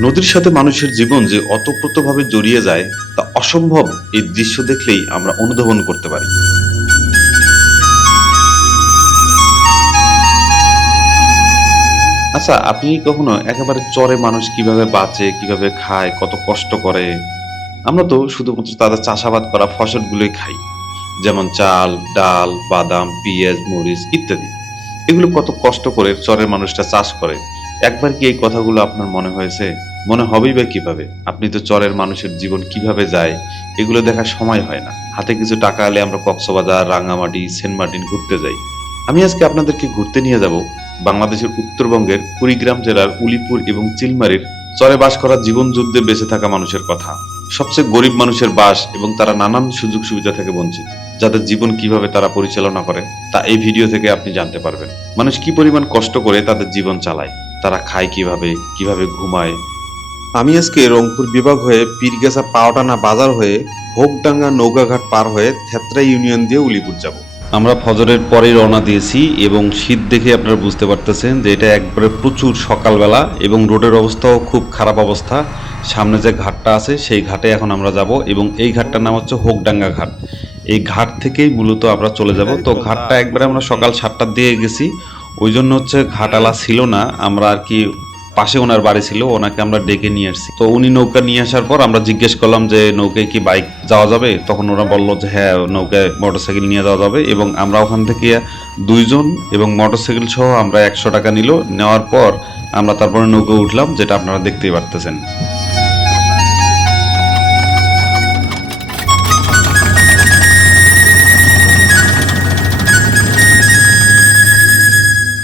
নদীর সাথে মানুষের জীবন যে অতপ্রতভাবে জড়িয়ে যায়, তা অসম্ভব এই দৃশ্য দেখলেই আমরা অনুধাবন করতে পারি। আচ্ছা আপনি কখনো একেবারে চরে মানুষ কীভাবে বাঁচে, কীভাবে খায়, কত কষ্ট করে? আমরা তো শুধুমাত্র তাদের চাষাবাদ করা ফসলগুলোই খাই। যেমন চাল, ডাল, বাদাম, পেঁয়াজ, মরিচ ইত্যাদি। এগুলো কত কষ্ট করে চরের মানুষটা চাষ করে। একবার কি এই কথাগুলো আপনার মনে হয়েছে? মনে হবেই বা কীভাবে? আপনি তো চরের মানুষের জীবন কীভাবে যায়, এগুলো দেখার সময় হয় না। হাতে কিছু টাকা এলে আমরা কক্সবাজার, রাঙামাটি, সেন্ট মার্টিন ঘুরতে যাই। আমি আজকে আপনাদেরকে ঘুরতে নিয়ে যাব বাংলাদেশের উত্তরবঙ্গের কুড়িগ্রাম জেলার উলিপুর এবং চিলমারির চরে বাস করা জীবন যুদ্ধে বেঁচে থাকা মানুষের কথা। সবচেয়ে গরিব মানুষের বাস এবং তারা নানান সুযোগ সুবিধা থেকে বঞ্চিত। যাদের জীবন কীভাবে তারা পরিচালনা করে, তা এই ভিডিও থেকে আপনি জানতে পারবেন। মানুষ কি পরিমাণ কষ্ট করে তাদের জীবন চালায়। তারা খায় কীভাবে কীভাবে ঘুমায়। আমি আজকে রংপুর বিভাগ হয়ে পীরগেছা পাওটানা বাজার হয়ে হোকডাঙ্গা নৌকাঘাট পার হয়ে থেত্রা ইউনিয়ন দিয়ে উলিপুর যাব। আমরা ফজরের পরে রওনা দিয়েছি এবং শীত দেখে আপনারা বুঝতে পারতেছেন যে এটা একবারে প্রচুর সকালবেলা এবং রোডের অবস্থাও খুব খারাপ অবস্থা। সামনে যে ঘাটটা আছে সেই ঘাটে এখন আমরা যাব এবং এই ঘাটটার নাম হচ্ছে হোকডাঙ্গা ঘাট। এই ঘাট থেকেই মূলত আমরা চলে যাব। তো ঘাটটা একবারে আমরা সকাল সাতটার দিকে গেছি। ওই জন্য হচ্ছে ঘাটালা ছিল না, আমরা আর কি পাশে ওনার বাড়ি ছিল, ওনাকে আমরা ডেকে নিয়ে আসছি। তো উনি নৌকা নিয়ে আসার পর আমরা জিজ্ঞেস করলাম যে নৌকায় কি বাইক যাওয়া যাবে? তখন ওরা বলল যে হ্যাঁ নৌকায় মোটরসাইকেল নিয়ে যাওয়া যাবে। এবং আমরা ওখান থেকে দুইজন এবং মোটরসাইকেল সহ আমরা একশো টাকা নিল। নেওয়ার পর আমরা তারপরে নৌকা উঠলাম, যেটা আপনারা দেখতেই পারতেছেন।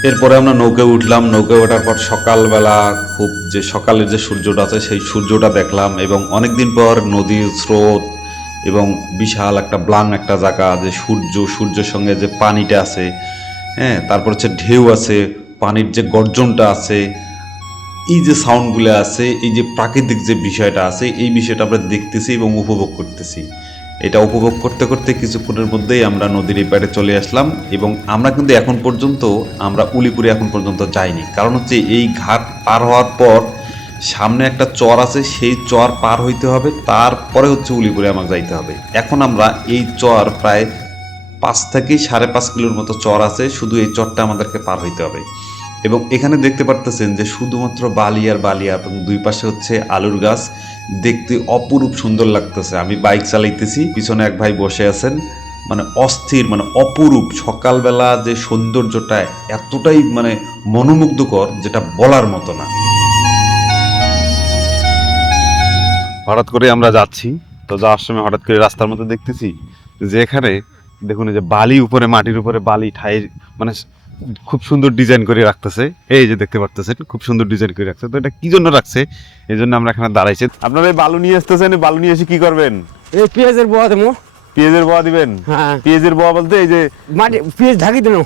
এরপরে আমরা নৌকায় উঠলাম। নৌকায় ওঠার পর সকালবেলা খুব যে সকালের যে সূর্যটা আছে, সেই সূর্যটা দেখলাম এবং অনেকদিন পর নদীর স্রোত এবং বিশাল একটা ব্লাং একটা জায়গা, যে সূর্য, সূর্যের সঙ্গে যে পানিটা আছে হ্যাঁ তারপর হচ্ছে ঢেউ আছে, পানির যে গর্জনটা আছে, এই যে সাউন্ডগুলো আছে, এই যে প্রাকৃতিক যে বিষয়টা আছে, এই বিষয়টা আমরা দেখতেছি এবং উপভোগ করতেছি। এটা উপভোগ করতে করতে কিছুক্ষণের মধ্যেই আমরা নদীর এই পাড়ে চলে আসলাম এবং আমরা কিন্তু এখন পর্যন্ত, আমরা উলিপুরে এখন পর্যন্ত যাইনি। কারণ হচ্ছে এই ঘাট পার হওয়ার পর সামনে একটা চর আছে, সেই চর পার হইতে হবে, তারপরে হচ্ছে উলিপুরে আমাকে যাইতে হবে। এখন আমরা এই চর প্রায় পাঁচ থেকে সাড়ে পাঁচ কিলোর মতো চর আছে, শুধু এই চরটা আমাদেরকে পার হইতে হবে। এবং এখানে দেখতে পারতেছেন যে শুধুমাত্র বালি আর বালি এবং দুই পাশে হচ্ছে আলুর গাছ দেখতে অপরূপ সুন্দর লাগতেছে। আমি বাইক চালাইতেছি, পিছনে এক ভাই বসে আছেন। মানে অস্থির মানে অপরূপ। সকালবেলা যে সৌন্দর্যটা এতটাই মানে মনোমুগ্ধকর যেটা বলার মতো না। হঠাৎ করে আমরা যাচ্ছি, তো যাওয়ার সময় হঠাৎ করে রাস্তার মধ্যে দেখতেছি যে এখানে দেখুন যে বালি উপরে, মাটির উপরে বালি, ঠাই মানে খুব সুন্দর ডিজাইন করে রাখতেছে। এই যে দেখতে পারতেছেন খুব সুন্দর ডিজাইন করে রাখছে। তো এটা কি জন্য রাখছে? এই জন্য আমরা এখানে দাঁড়াইছি। আপনারা এই বালু নিয়ে আসতেছেন বালু নিয়ে এসে কি করবেন? এই পেঁয়াজের বোয়া দেবো। পেঁয়াজের বোয়া দিবেন? হ্যাঁ। পেঁয়াজের বোয়া বলতে এই যে মাটি পেঁয়াজ ঢাকি দেবো।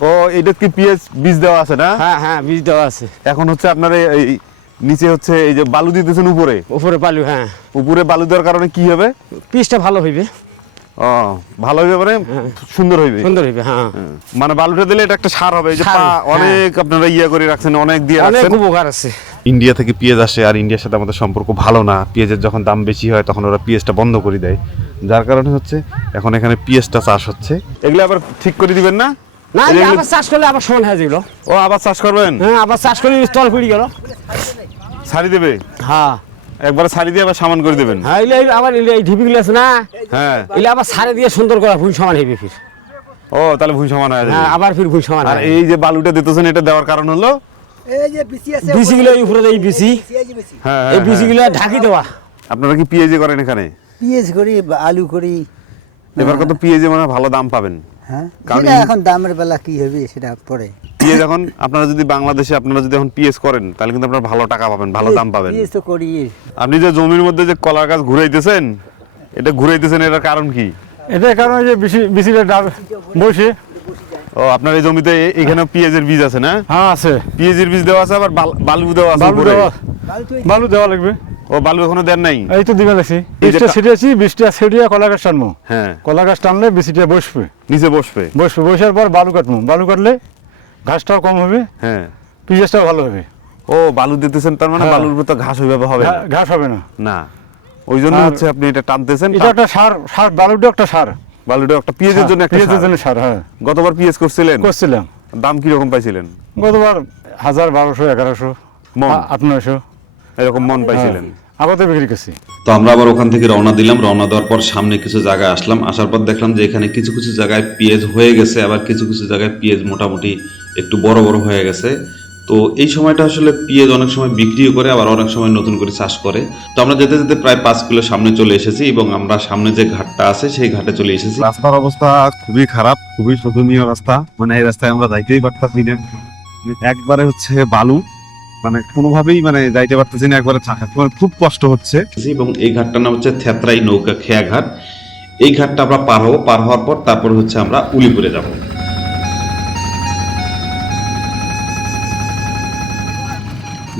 ও এটা কি পেঁয়াজ বীজ দেওয়া আছে না? হ্যাঁ হ্যাঁ বীজ দেওয়া আছে। এখন হচ্ছে আপনার এই- এই নিচে হচ্ছে এই যে বালু দিতেছেন উপরে? উপরে বালু হ্যাঁ। উপরে বালু দেওয়ার কারণে কি হবে? পিসটা ভালো হইবে। ও ভালো হইবে মানে সুন্দর হইবে। সুন্দর হইবে হ্যাঁ। হ্যাঁ। মানে বালুটা দিলে এটা একটা সার হবে এই যে পা হ্যাঁ। অনেক আপনারা ইয়া করে রাখছেন অনেক দিয়ে অনেক উপকার আছে। ইন্ডিয়া থেকে পেঁয়াজ আসে আর ইন্ডিয়ার সাথে আমাদের সম্পর্ক ভালো না। পেঁয়াজের যখন দাম বেশি হয় তখন ওরা পেঁয়াজটা বন্ধ করে দেয়। যার কারণে হচ্ছে এখন এখানে পেঁয়াজটা চাষ হচ্ছে। এগুলো আবার ঠিক করে দিবেন না? না আবার চাষ করলে আবার সমান হয়ে যেগুলো ও আবার চাষ করবেন? হ্যাঁ আবার চাষ করলে স্থল পিড়ি গেল। ছাড়ি দেবে? হ্যাঁ। একবার সারি দিয়ে আবার সামান করে দেবেন। হ্যাঁ এলে আবার এলে এই ঢিপিগুলো আছে না? হ্যাঁ। এলে আবার সারি দিয়ে সুন্দর করা ভুঁই সমান হইবে ফির। ও তাহলে ভুঁই সমান হয়ে হ্যাঁ যাবে আবার ফির ভুঁই সমান আর হয় এই যে বালুটা দিতেছেন এটা দেওয়ার কারণ হলো? এই যে বিসি আছে বিসি গুলো এই উপরে এই বিসি এই হ্যাঁ এই হ্যাঁ, বিসি হ্যাঁ। গুলো ঢাকি দেওয়া। আপনারা কি পেঁয়াজি করেন এখানে? পিএস করি আলু করি। এবার কত পেঁয়াজি মানে ভালো দাম পাবেন। হ্যাঁ? সেটা এখন দামের বেলা কি হবে সেটা পরে। আপনারা যদি বাংলাদেশে আপনারা যদি এখন পিএস করেন তাহলে কিন্তু আপনারা ভালো টাকা পাবেন ভালো দাম পাবেন। পিএস তো করি। আপনি যে জমির মধ্যে যে কলার গাছ ঘুরাইতেছেন এটা ঘুরাইতেছেন এটার কারণ কি? এটার কারণে যে বেশি বেশিটা ডাব বসে। ও আপনার এই জমিতে এখানে পেঁয়াজের বীজ আছে না? হ্যাঁ আছে। পেঁয়াজের বীজ দেওয়া আছে আবার বালু দেওয়া আছে বালু দেওয়া লাগবে। ও বালু এখনও দেন নাই? এই তো দিবে লাগছি এই যে বীজটা টা- ছিটিয়েছি বীজটা ছিটিয়ে কলা গাছ টানবো। হ্যাঁ। কলা গাছ টানলে বেশিটা বসবে। নিচে বসবে? বসবে। বসার পর বালু কাটবো। বালু কাটলে ঘাসটাও কম হবে হ্যাঁ। পিঁয়াজটাও ভালো হবে। ও বালু দিতেছেন তার মানে হ্যাঁ। বালুর উপর তো ঘাস ওইভাবে হবে ঘাস হবে না। না। ওই জন্য হচ্ছে আপনি এটা টানতেছেন। এটা একটা সার সার বালুটা একটা সার। বালুটা একটা পেঁয়াজের জন্য একটা পেঁয়াজের। জন্য সার হ্যাঁ। গতবার পেঁয়াজ করছিলেন? করছিলাম। দাম কি রকম পাইছিলেন? গতবার হাজার বারোশো এগারোশো। আট নয়শো। এরকম মন পাইছিলেন। আপাতত বিক্রি করছি। তো আমরা আবার ওখান থেকে রওনা দিলাম। রওনা দেওয়ার পর সামনে কিছু জায়গায় আসলাম। আসার পর দেখলাম যে এখানে কিছু কিছু জায়গায় পেঁয়াজ হয়ে গেছে আবার কিছু কিছু জায়গায় পেঁয়াজ মোটামুটি একটু বড় বড় হয়ে গেছে। তো এই সময়টা আসলে পেঁয়াজ অনেক সময় বিক্রিও করে আবার অনেক সময় নতুন করে চাষ করে। তো আমরা যেতে যেতে প্রায় পাঁচ কিলো সামনে চলে এসেছি এবং আমরা সামনে যে ঘাটটা আছে সেই ঘাটে চলে এসেছি। রাস্তার অবস্থা খুবই খারাপ খুবই শোচনীয় রাস্তা। মানে এই রাস্তায় আমরা যাইতেই পারতাম একবারে হচ্ছে বালু। মানে কোনোভাবেই মানে যাইতে পারতেছি না, একবারে থাকা- মানে খুব কষ্ট হচ্ছে। এবং এই ঘাটটার নাম হচ্ছে থেতরাই নৌকা খেয়া ঘাট। এই ঘাটটা আমরা পার হব, পার হওয়ার পর তারপর হচ্ছে আমরা উলিপুরে যাব।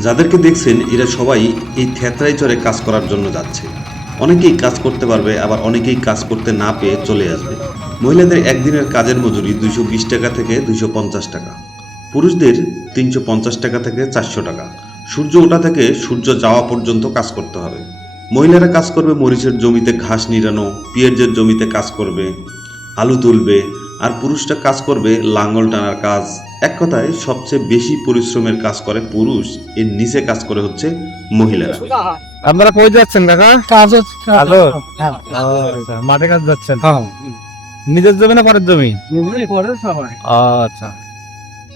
যাদেরকে দেখছেন, এরা সবাই এই থেতরাই চরে কাজ করার জন্য যাচ্ছে। অনেকেই কাজ করতে পারবে, আবার অনেকেই কাজ করতে না পেয়ে চলে আসবে। মহিলাদের একদিনের কাজের মজুরি দুইশো বিশ টাকা থেকে দুইশো পঞ্চাশ টাকা। পুরুষদের তিনশো পঞ্চাশ টাকা থেকে চারশো টাকা। সূর্য ওঠা থেকে সূর্য যাওয়া পর্যন্ত কাজ করতে হবে। মহিলারা কাজ করবে মরিচের জমিতে ঘাস নিড়ানো পেঁয়াজের জমিতে কাজ করবে আলু তুলবে আর পুরুষটা কাজ করবে লাঙ্গল টানার কাজ। এক কথায় সবচেয়ে বেশি পরিশ্রমের কাজ করে পুরুষ এর নিচে কাজ করে হচ্ছে মহিলারা। আপনারা কই যাচ্ছেন কাকা? কাজ হ্যালো মাঠে কাজ যাচ্ছেন? নিজের জমি না পরের জমি? আচ্ছা।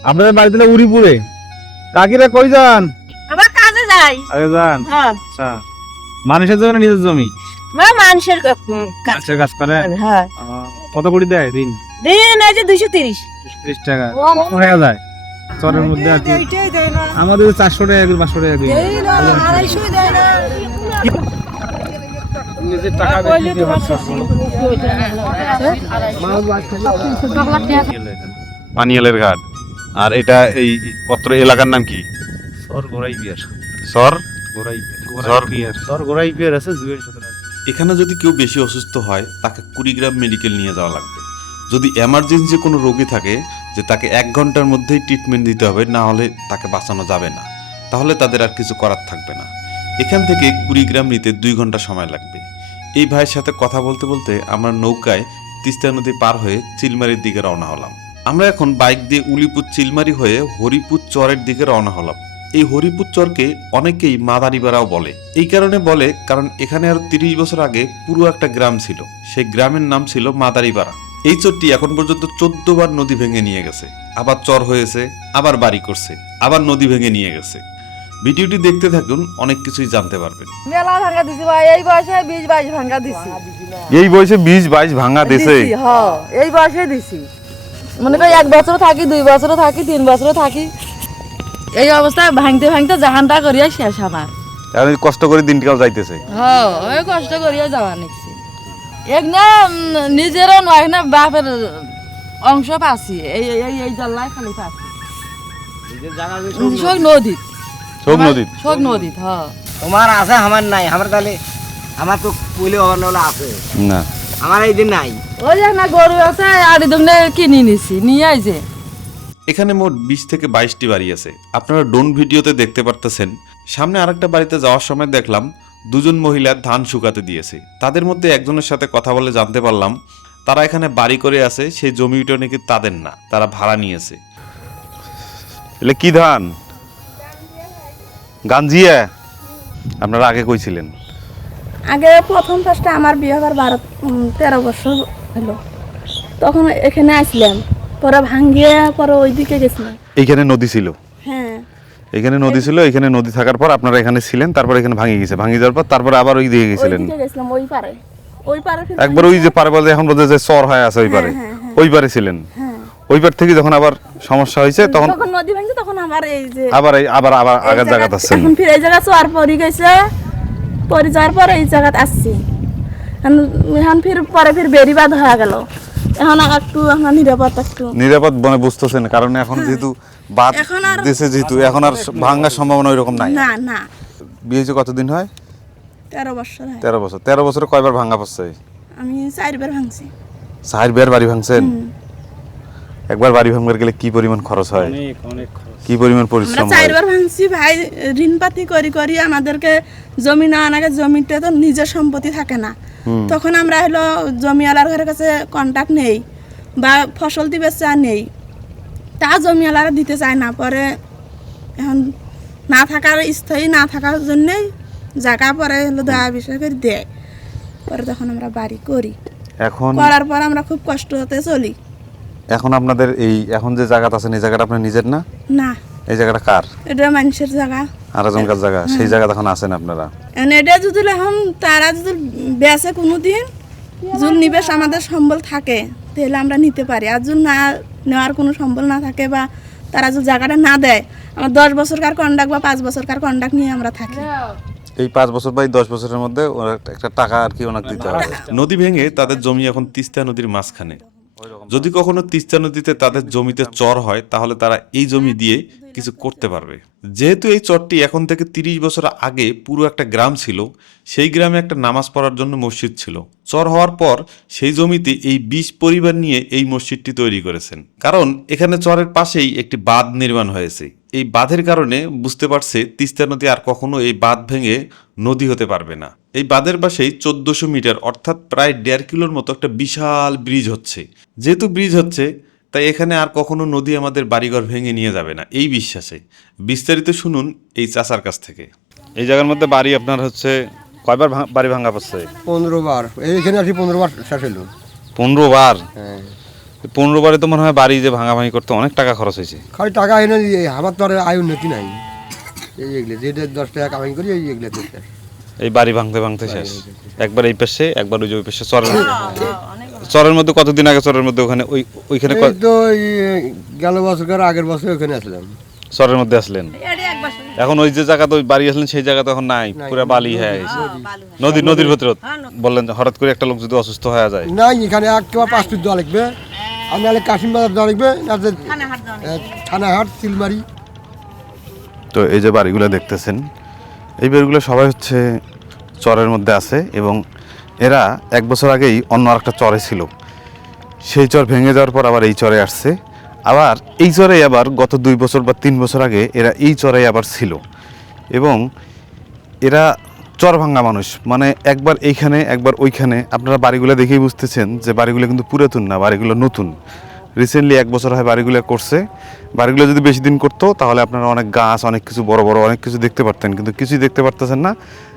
আপনাদের বাড়িতে না উড়িপুরে কাকিরা কই যান আবার কাজে যাই আগে যান হ্যাঁ আচ্ছা মানুষের জন্য নিজের জমি বা মানুষের উম, কাজ আচ্ছা করে হ্যাঁ কত কোটি দেয় দিন দিন এই যে দুইশো তিরিশ ত্রিশ টাকা হয়ে যায় চরের মধ্যে আর কি আমাদের চারশো টাকা দিন পাঁচশো টাকা দিন পানিয়ালের ঘাট আর এটা এই পত্র এলাকার নাম কি? সর গোড়াই বিয়ার সর গোড়াই সর বিয়ার সর গোড়াই বিয়ার আছে। জুয়ের এখানে যদি কেউ বেশি অসুস্থ হয় তাকে কুড়িগ্রাম মেডিকেল নিয়ে যাওয়া লাগবে। যদি এমার্জেন্সি কোনো রোগী থাকে যে তাকে এক ঘণ্টার মধ্যেই ট্রিটমেন্ট দিতে হবে না হলে তাকে বাঁচানো যাবে না। তাহলে তাদের আর কিছু করার থাকবে না। এখান থেকে কুড়িগ্রাম নিতে দুই ঘণ্টা সময় লাগবে। এই ভাইয়ের সাথে কথা বলতে বলতে আমরা নৌকায় তিস্তা নদী পার হয়ে চিলমারির দিকে রওনা হলাম। আমরা এখন বাইক দিয়ে উলিপুর চিলমারি হয়ে হরিপুর চরের দিকে রওনা হলাম। এই হরিপুর চরকে অনেকেই মাদারিপাড়াও বলে। এই কারণে বলে কারণ এখানে আরও তিরিশ বছর আগে পুরো একটা গ্রাম ছিল। সেই গ্রামের নাম ছিল মাদারিপাড়া এই চরটি এখন পর্যন্ত চোদ্দ বার নদী ভেঙে নিয়ে গেছে। আবার চর হয়েছে আবার বাড়ি করছে আবার নদী ভেঙে নিয়ে গেছে। ভিডিওটি দেখতে থাকুন অনেক কিছুই জানতে পারবেন। মেলা ভাঙ্গা দিছি ভাই এই বয়সে বীজ বাইশ ভাঙ্গা দিছি। এই বয়সে বিশ বাইশ ভাঙা দেশে দিছি, হ্যাঁ এই বয়সে দিছি। মনে করি এক বছর থাকি দুই বছর থাকি তিন বছর থাকি। এই অবস্থায় ভাঙতে ভাঙতে জাহানটা করিয়া শেষ আমার এই কষ্ট করে দিনকাল যাইতেছে। হ্যাঁ ওই কষ্ট করিয়া যাওয়া নিচ্ছি। এক না নিজেরও নয় না বাপের অংশ পাচ্ছি। এই এই- এই এই জল্লায় খালি পাচ্ছি। শোক নদীত। শোক নদীত। শোক নদীত হ্যাঁ। তোমার আছে আমার নাই আমার তাহলে আমার তো পইলে হবার না আছে। না। আমার এই দিন নাই। ওই না গরু আছে আড়ি দুমনে কিনে নিছি নিয়ে আইছে এখানে মোট বিশ থেকে বাইশটি বাড়ি আছে। আপনারা ডোন ভিডিওতে দেখতে পারতেছেন সামনে আরেকটা বাড়িতে যাওয়ার সময় দেখলাম দুজন মহিলা ধান শুকাতে দিয়েছে। তাদের মধ্যে একজনের সাথে কথা বলে জানতে পারলাম তারা এখানে বাড়ি করে আছে সেই জমিটা নাকি তাদের না তারা ভাড়া নিয়েছে। এলে কি ধান? গাঞ্জিয়া? আপনারা আগে কইছিলেন। আগে প্রথম ফার্স্টে আমার বিয়ে হবার বারো তেরো বছর হলো। তখন এখানে আসলাম পরে ভাঙ্গিয়ে পরে ওইদিকে গেছিলাম। এইখানে নদী ছিল? হ্যাঁ। এখানে নদী ছিল এখানে নদী থাকার পর আপনারা এখানে ছিলেন তারপর এখানে ভাঙি গেছে। ভাঙি যাওয়ার পর তারপর আবার ওই দিকে গেছিলেন। গেছিলাম ওই পারে। ওই পারে একবার ওই যে পারে বলতে এখন বলতে যে চর হয়ে আছে ওই পারে। হ্যাঁ, হ্যাঁ। ওই পারে ছিলেন। হ্যাঁ। ওই পার থেকে যখন আবার সমস্যা হয়েছে তখন যখন নদী ভাঙছে তখন আমার এই যে আবার এই আবার আবার আগের জায়গাতে আসছেন। এখন ফির এই জায়গা চোয়ার পরি গেছে পরি যাওয়ার পরে এই জায়গাত আসছি। এখন- এখন ফির পরে ফির বেরিবাদ হয়ে গেল। এখন একটু আমার নিরাপদ একটু নিরাপদ বনে বুঝতেছেন কারণ এখন যেহেতু বাদ এখন দেশে যেহেতু এখন আর ভাঙার সম্ভাবনা ওইরকম নাই। না না। বিয়ে কতদিন হয়? তেরো বছর হয়। তেরো বছর তেরো বছরে কয়বার ভাঙা পড়ছে আমি চারবার ভাঙছি। সাহের বিয়ার বাড়ি ভাঙছেন একবার বাড়ি ভাঙবার গেলে কি পরিমাণ খরচ হয়? অনেক অনেক খরচ কি পরিমাণ আমরা পরিশ্রম হয়? চারবার ভাঙছি ভাই ঋণ পাতি করি করি আমাদেরকে জমি না আনাকে জমিতে তো নিজের সম্পত্তি থাকে না। তখন আমরা হলো জমিওয়ালার ঘরের কাছে কন্ট্যাক্ট নেই বা ফসল দিবে চা নেই। তা জমিওয়ালারা দিতে চায় না। পরে এখন না থাকার স্থায়ী না থাকার জন্যেই জায়গা পরে হলো দয়া বিষয় করে দেয়। পরে তখন আমরা বাড়ি করি। এখন করার পর আমরা খুব কষ্ট হতে চলি। এখন আপনাদের এই এখন যে জায়গাটা আছেন এই জায়গাটা আপনার নিজের না? না। এই জায়গাটা কার? এটা মানুষের জায়গা। আর একজনকার জায়গা? সেই জায়গাতে এখন আছেন আপনারা? এটা যদি এখন তারা যদি বেসে কোনো দিন যদি নিবেশ আমাদের সম্বল থাকে তাহলে আমরা নিতে পারি। আর যদি না নেওয়ার কোনো সম্বল না থাকে বা তারা যদি জায়গাটা না দেয় আমার দশ বছরকার কন্ডাক্ট বা পাঁচ বছরকার কন্ডাক্ট নিয়ে আমরা থাকি। এই পাঁচ বছর বা এই দশ বছরের মধ্যে একটা- একটা টাকা আর কি ওনাকে দিতে হবে। নদী ভেঙে তাদের জমি এখন তিস্তা নদীর মাঝখানে। যদি কখনো তিস্তা নদীতে তাদের জমিতে চর হয় তাহলে তারা এই জমি দিয়ে কিছু করতে পারবে। যেহেতু এই চরটি এখন থেকে তিরিশ বছর আগে পুরো একটা গ্রাম ছিল, সেই গ্রামে একটা নামাজ পড়ার জন্য মসজিদ ছিল। চর হওয়ার পর সেই জমিতে এই বিশ পরিবার নিয়ে এই মসজিদটি তৈরি করেছেন। কারণ এখানে চরের পাশেই একটি বাঁধ নির্মাণ হয়েছে। এই বাঁধের কারণে বুঝতে পারছে তিস্তা নদী আর কখনো এই বাঁধ ভেঙে নদী হতে পারবে না। এই বাঁধের পাশেই চোদ্দশো মিটার, অর্থাৎ প্রায় দেড় কিলোর মতো একটা বিশাল ব্রিজ হচ্ছে। যেহেতু ব্রিজ হচ্ছে তাই এখানে আর কখনো নদী আমাদের বাড়িঘর ভেঙে নিয়ে যাবে না। এই বিশ্বাসে। বিস্তারিত শুনুন এই চাচার কাছ থেকে। এই জায়গার মধ্যে বাড়ি আপনার হচ্ছে কয়বার বাড়ি ভাঙা পড়ছে? পনেরো বার এইখানে আসি পনেরো বার শেষ হলো পনেরো বার হ্যাঁ। পনেরো বারে তো মনে হয় বাড়ি যে ভাঙাভাঙি করতে অনেক টাকা খরচ হয়েছে। খালি টাকা এনে দিয়ে আমার তো আর আয় উন্নতি নাই। এই এগুলো যেটা দশ টাকা কামাই করি এই এগুলো এই বাড়ি ভাঙতে ভাঙতে শেষ। একবার এই পাশে একবার ওই যে ওই পাশে চরের চরের মধ্যে কতদিন আগে চরের মধ্যে ওখানে ওই ওইখানে এই তো এই গেল বছর আগের বছর ওখানে আসলাম। চরের মধ্যে আসলেন? এখন ওই যে জায়গাতে ওই বাড়ি আসলেন সেই জায়গা তো এখন নাই পুরো বালি হয়ে গেছে। নদী নদীর ভিতরে? বললেন যে হঠাৎ করে একটা লোক যদি অসুস্থ হয়ে যায়। নাই এখানে একেবারে পাঁচ ফিট দেওয়া লাগবে। আর নাহলে কাশিম বাজার দেওয়া লাগবে না যে থানাহাট চিলমারি তো এই যে বাড়িগুলো দেখতেছেন এই বাড়িগুলো সবাই হচ্ছে চরের মধ্যে আছে এবং এরা এক বছর আগেই অন্য আরেকটা চরে ছিল। সেই চর ভেঙে যাওয়ার পর আবার এই চরে আসছে। আবার এই চরে আবার গত দুই বছর বা তিন বছর আগে এরা এই চরে আবার ছিল। এবং এরা চর ভাঙ্গা মানুষ। মানে একবার এইখানে, একবার ওইখানে। আপনারা বাড়িগুলো দেখেই বুঝতেছেন যে বাড়িগুলো কিন্তু পুরাতন না, বাড়িগুলো নতুন। রিসেন্টলি এক বছর হয় বাড়িগুলো করছে। বাড়িগুলো যদি বেশি দিন করতো, তাহলে আপনারা অনেক গাছ, অনেক কিছু বড় বড়, অনেক কিছু দেখতে পারতেন। কিন্তু কিছুই দেখতে পারতেছেন না,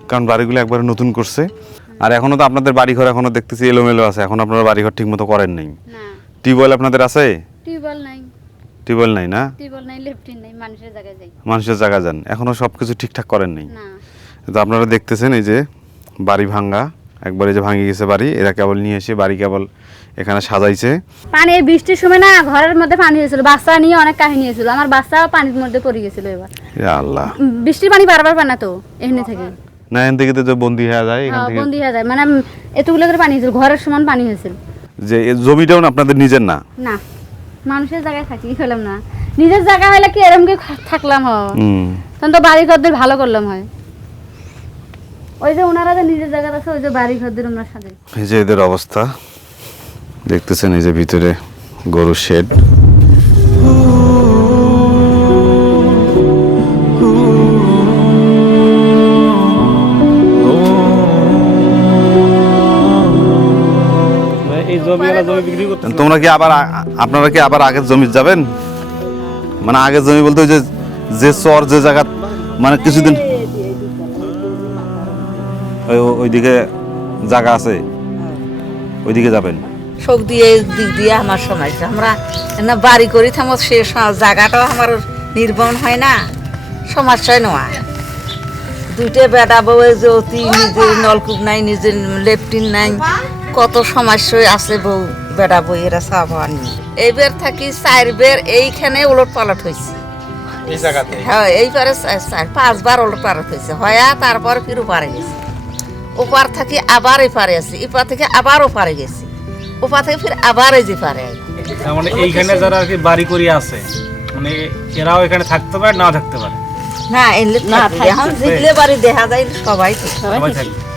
কারণ বাড়িগুলো একবারে নতুন করছে। আর এখনও তো আপনাদের বাড়িঘর এখনও দেখতেছি এলোমেলো আছে এখন আপনারা বাড়িঘর ঠিক মতো করেন নাই। না। টিউবওয়েল আপনাদের আছে? টিউবওয়েল নাই। টিউবওয়েল নাই না? টিউবওয়েল নাই লেফটিন নাই মানুষের জায়গায় যাই। মানুষের জায়গা যান। এখনও সব কিছু ঠিকঠাক করেন নাই। না। তো আপনারা দেখতেছেন এই যে বাড়ি ভাঙ্গা একবার এই যে ভাঙে গেছে বাড়ি এরা কেবল নিয়ে এসে বাড়ি কেবল এখানে সাজাইছে। পানি এই বৃষ্টির সময় না ঘরের মধ্যে পানি হয়েছিল। বাচ্চা নিয়ে অনেক কাহিনী হয়েছিল। আমার বাচ্চাও পানির মধ্যে পড়ে গেছিল এবার। আল্লাহ। বৃষ্টির পানি বারবার পায় না তো এখানে থেকে। না এখান থেকে তো বন্দি হয়ে যায় এখান হ্যাঁ, থেকে বন্দি হয়ে যায়। মানে এতগুলো করে পানি হয়েছিল ঘরের সমান পানি হয়েছিল। যে জমিটাও না আপনাদের নিজের না? না মানুষের জায়গায় থাকি হলাম না? নিজের জায়গা হলে কি এরকম কি থাকলাম হয়? তখন তো বাড়ি ঘরদের ভালো করলাম হয়। ওই যে ওনারা যে নিজের জায়গা আছে ওই যে বাড়ি ঘরদের ওনার সাথে। এই যে এদের অবস্থা দেখতেছেন এই যে ভিতরে গরুর শেড তোমরা কি আবার আপনারা কি আবার আগের জমি যাবেন? মানে আগের জমি বলতে ওই যে যে চর যে জায়গা মানে কিছুদিন ওইদিকে জায়গা আছে। ওইদিকে যাবেন। শোক দিয়ে দিক দিয়ে আমার সমস্যা আমরা না বাড়ি করি থামো সে জায়গাটাও আমার নির্মাণ হয় না। সমস্যায় নয়। দুইটা বেটা বউ যে নিজের নলকূপ নাই নিজের লেফটিন নাই। কত সমস্যায় আছে বউ। বেটা বউ এরা সাবান। এইবার থাকি চার বের এইখানে উলট পালট হয়েছে হ্যাঁ এইবারে পাঁচবার উলট পালট হয়েছে হয় তারপর ফির ওপারে গেছে। ওপার থেকে আবার এপারে আছে এপার থেকে আবার ওপারে গেছে। ওপার থেকে ফির আবার এই যে পারে। মানে এইখানে যারা আর কি বাড়ি করে আছে মানে এরাও এখানে থাকতে পারে না থাকতে পারে? না এলে থাকবে। এখন জিতলে বাড়ি দেখা যায় সবাই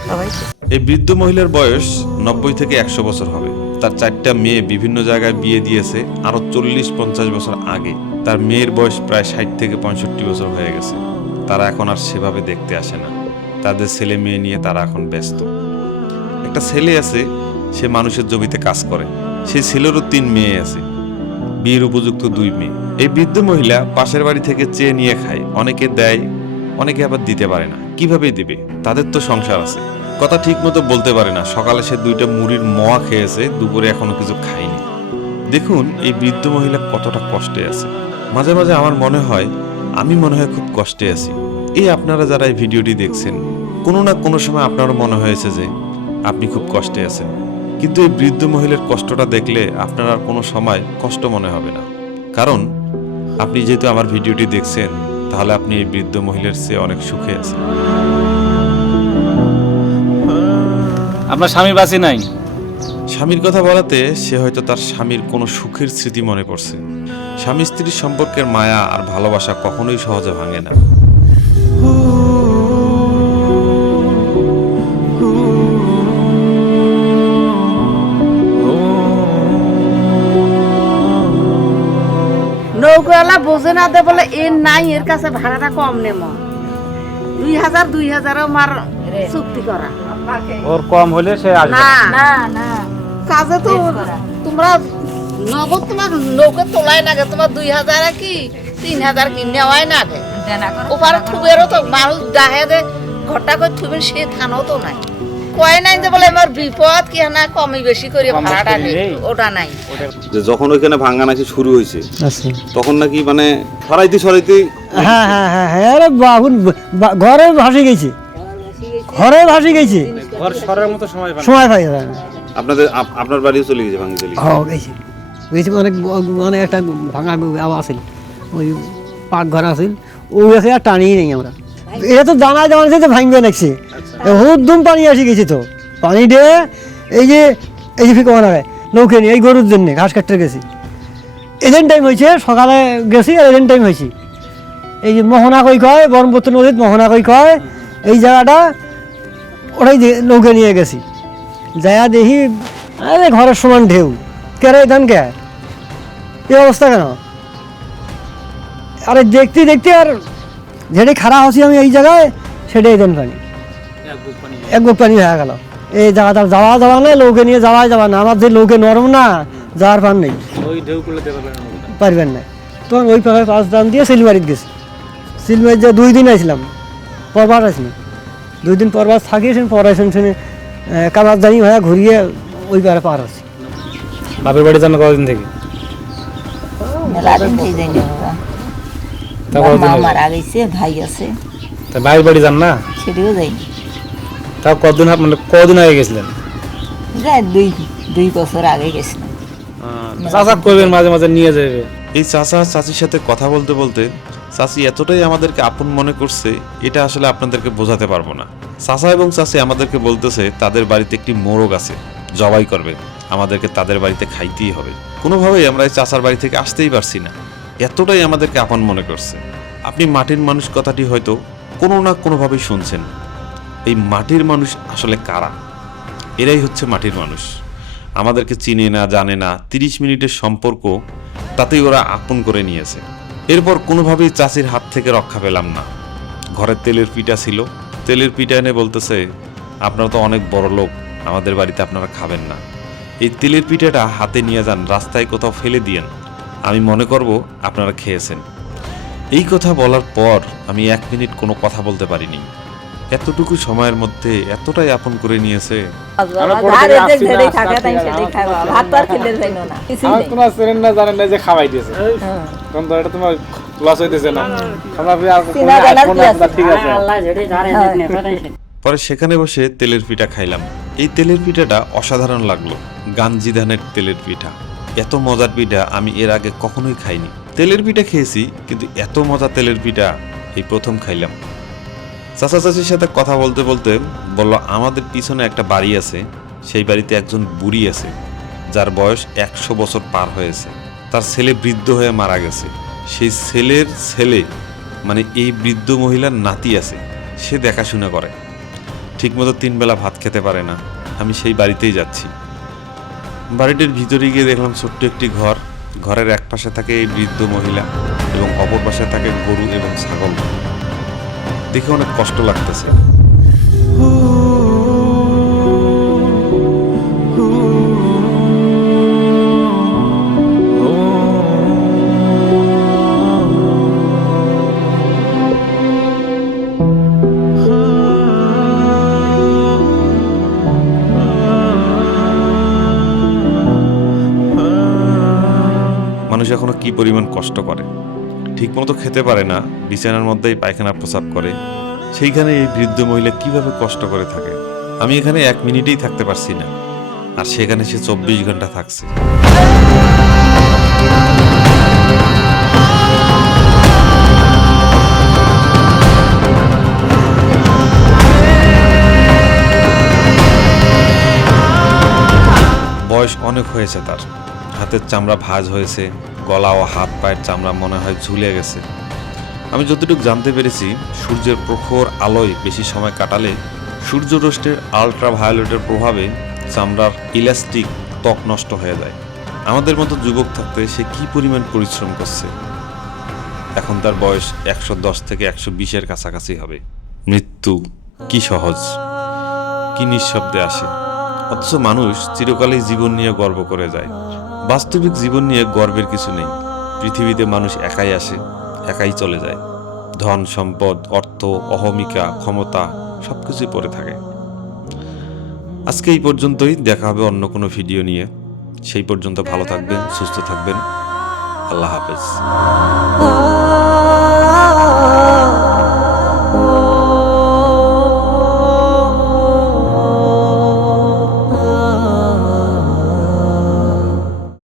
সবাই। এই বৃদ্ধ মহিলার বয়স নব্বই থেকে একশো বছর হবে। তার চারটা মেয়ে বিভিন্ন জায়গায় বিয়ে দিয়েছে, আরও চল্লিশ পঞ্চাশ বছর আগে। তার মেয়ের বয়স প্রায় ষাট থেকে পঁয়ষট্টি বছর হয়ে গেছে। তারা এখন আর সেভাবে দেখতে আসে না। তাদের ছেলে মেয়ে নিয়ে তারা এখন ব্যস্ত। একটা ছেলে আছে, সে মানুষের জমিতে কাজ করে। সেই ছেলেরও তিন মেয়ে আছে। বিয়ের উপযুক্ত দুই মেয়ে। এই বৃদ্ধ মহিলা পাশের বাড়ি থেকে চেয়ে নিয়ে খায়। অনেকে দেয়, অনেকে আবার দিতে পারে না। কীভাবে দিবে? তাদের তো সংসার আছে। কথা ঠিক মতো বলতে পারে না। সকালে সে দুইটা মুড়ির মোয়া খেয়েছে, দুপুরে এখনও কিছু খায়নি। দেখুন, এই বৃদ্ধ মহিলা কতটা কষ্টে আছে। মাঝে মাঝে আমার মনে হয়, আমি মনে হয় খুব কষ্টে আছি। এই আপনারা যারা এই ভিডিওটি দেখছেন, কোনো না কোনো সময় আপনারও মনে হয়েছে যে, আপনি খুব কষ্টে আছেন। কিন্তু এই বৃদ্ধ মহিলার কষ্টটা দেখলে আপনার আর কোনো সময় কষ্ট মনে হবে না। কারণ, আপনি যেহেতু আমার ভিডিওটি দেখছেন, তাহলে আপনি এই বৃদ্ধ মহিলার চেয়ে অনেক সুখে আছেন। আপনার স্বামী বাঁচি নাই। স্বামীর কথা বলাতে সে হয়তো তার স্বামীর কোনো সুখের স্মৃতি মনে করছে স্বামী স্ত্রীর সম্পর্কের মায়া আর ভালোবাসা কখনোই সহজে ভাঙে না। নৌকাওয়ালা বোঝে না দে বলে এর নাই এর কাছে ভাড়াটা কম নেব দুই হাজার দুই হাজারও মার চুক্তি করা। ওর কম হলে সে আসবে। না না না। কাজে তো তোমরা নগদ তোমার নৌকা তোলাই না তোমার দুই হাজার কি? তিন হাজার কি নেওয়াই না গে? ওপারে থুবেরও তো মানুষ ডাহে দে ঘরটা করে থুবেন সে থানাও তো নাই। কয় নাই যে বলে আমার বিপদ কি না কমই বেশি করে ভাড়াটা নেই। ওটা নাই। যে যখন ওইখানে ভাঙ্গা নাকি শুরু হয়েছে আচ্ছা। তখন নাকি মানে সরাইতে সরাইতে হ্যাঁ হ্যাঁ হ্যাঁ হ্যাঁ ঘরে ভাসি গেছে। ঘরে ভাসি গেছে। ঘর সরার মতো সময় পান সময় পাই না। আপনাদের আপ- আপনার বাড়িও চলে গেছে ভাঙ্গি চলে গেছে? হ্যাঁ গেছে। গেছে অনেক মানে একটা ভাঙা আওয়াজ আছিল। ওই পাক ঘর আছিল। ওই আছে আর টানিয়ে নেই আমরা। এটা তো জানা জানা যে ভাঙবে নাকছে হুদ দুম পানি আসি গেছে তো। পানি দিয়ে এই যে এই যে ফিকো বানাবে নৌকে নিয়ে এই গরুর জন্য ঘাস কাটতে গেছি। এজেন্ট টাইম হয়েছে সকালে গেছি আর এজেন্ট টাইম হয়েছি। এই যে মোহনা কই কয় ব্রহ্মপুত্র নদীত মোহনা কই কয় এই জায়গাটা ওটাই নৌকে নিয়ে গেছি। যায়া দেখি আরে ঘরের সমান ঢেউ। কেরে ধান কে এই অবস্থা কেন? আরে দেখতে দেখতে আর যেটাই খারাপ হচ্ছি আমি এই জায়গায় সেটাই দেন পানি এক বুক পানি হয়ে গেল। এই জায়গাটা যাওয়া যাওয়া নাই লৌকে নিয়ে যাওয়া যাওয়া না আমার যে লৌকে নরম না যাওয়ার পান নেই। না। পারবেন না। তখন ওই পাখে পাঁচ দাম দিয়ে সিলমারিত গেছি। সিলমারিত যে দুই দিন আসলাম পরবার আসলাম দুই দিন পর পরবার থাকিয়েছেন পর আসেন শুনে কামার জানি ভাইয়া ঘুরিয়ে ওই পারে পার আছি বাপের বাড়ি যান কতদিন থেকে? ভাই আছে। তা ভাইয়ের বাড়ি যান না? সেটিও যাই মানে কদিন আগে গেছিলেন? দুই দুই বছর আগে গেছিলাম। চাচা করবেন মাঝে মাঝে নিয়ে যাবে এই চাচা চাচির সাথে কথা বলতে বলতে চাচি এতটাই আমাদেরকে আপন মনে করছে, এটা আসলে আপনাদেরকে বোঝাতে পারব না। চাচা এবং চাচি আমাদেরকে বলতেছে, তাদের বাড়িতে একটি মোরগ আছে, জবাই করবে। আমাদেরকে তাদের বাড়িতে খাইতেই হবে। কোনোভাবেই আমরা এই চাচার বাড়ি থেকে আসতেই পারছি না। এতটাই আমাদেরকে আপন মনে করছে। আপনি মাটির মানুষ কথাটি হয়তো কোনো না কোনোভাবেই শুনছেন। এই মাটির মানুষ আসলে কারা? এরাই হচ্ছে মাটির মানুষ। আমাদেরকে চিনে না, জানে না, তিরিশ মিনিটের সম্পর্ক তাতেই ওরা আপন করে নিয়েছে। এরপর কোনোভাবেই চাষির হাত থেকে রক্ষা পেলাম না। ঘরের তেলের পিঠা ছিল। তেলের পিঠা এনে বলতেছে, আপনারা তো অনেক বড় লোক, আমাদের বাড়িতে আপনারা খাবেন না। এই তেলের পিঠাটা হাতে নিয়ে যান, রাস্তায় কোথাও ফেলে দিয়েন। আমি মনে করব আপনারা খেয়েছেন। এই কথা বলার পর আমি এক মিনিট কোনো কথা বলতে পারিনি। এতটুকু সময়ের মধ্যে এতটাই আপন করে নিয়েছে। তোমার চেনেন না জানেন না যে খাওয়াই দিয়েছে। তখন তো এটা তোমার লস হইতেছে না। আমরা ভাবি আর কোনো আর কোনো একটা ঠিক আছে। পরে সেখানে বসে তেলের পিঠা খাইলাম। এই তেলের পিঠাটা অসাধারণ লাগল গাঞ্জি ধানের তেলের পিঠা। এত মজার পিঠা আমি এর আগে কখনোই খাইনি। তেলের পিঠা খেয়েছি কিন্তু এত মজা তেলের পিঠা এই প্রথম খাইলাম। চাচা চাচির সাথে কথা বলতে বলতে বলল, আমাদের পিছনে একটা বাড়ি আছে, সেই বাড়িতে একজন বুড়ি আছে, যার বয়স একশো বছর পার হয়েছে। তার ছেলে বৃদ্ধ হয়ে মারা গেছে। সেই ছেলের ছেলে মানে এই বৃদ্ধ মহিলার নাতি আছে, সে দেখাশোনা করে। ঠিকমতো তিন বেলা ভাত খেতে পারে না। আমি সেই বাড়িতেই যাচ্ছি। বাড়িটির ভিতরে গিয়ে দেখলাম ছোট্ট একটি ঘর। ঘরের এক পাশে থাকে এই বৃদ্ধ মহিলা এবং অপর পাশে থাকে গরু এবং ছাগল। দেখে অনেক কষ্ট লাগতেছে। মানুষ এখনও কি পরিমাণ কষ্ট করে? ঠিকমতো খেতে পারে না, বিছানার মধ্যেই পায়খানা প্রসাব করে, সেইখানে এই বৃদ্ধ মহিলা কীভাবে কষ্ট করে থাকে? আমি এখানে এক মিনিটেই থাকতে পারছি না, আর সেখানে সে চব্বিশ ঘণ্টা থাকছে। বয়স অনেক হয়েছে তার। হাতের চামড়া ভাঁজ হয়েছে, গলা ও হাত পায়ের চামড়া মনে হয় ঝুলে গেছে। আমি যতটুকু জানতে পেরেছি, সূর্যের প্রখর আলোয় বেশি সময় কাটালে সূর্যরশ্মির আলট্রা ভায়োলেটের প্রভাবে চামড়ার ইলাস্টিক ত্বক নষ্ট হয়ে যায়। আমাদের মতো যুবক থাকতে সে কি পরিমাণ পরিশ্রম করছে? এখন তার বয়স একশো দশ থেকে একশো বিশের কাছাকাছি হবে। মৃত্যু কি সহজ, কি নিঃশব্দে আসে। অথচ মানুষ চিরকালই জীবন নিয়ে গর্ব করে যায়। বাস্তবিক জীবন নিয়ে গর্বের কিছু নেই পৃথিবীতে মানুষ একাই আসে একাই চলে যায় ধন সম্পদ অর্থ অহমিকা ক্ষমতা সবকিছুই পড়ে থাকে আজকে এই পর্যন্তই দেখা হবে অন্য কোনো ভিডিও নিয়ে সেই পর্যন্ত ভালো থাকবেন সুস্থ থাকবেন আল্লাহ হাফেজ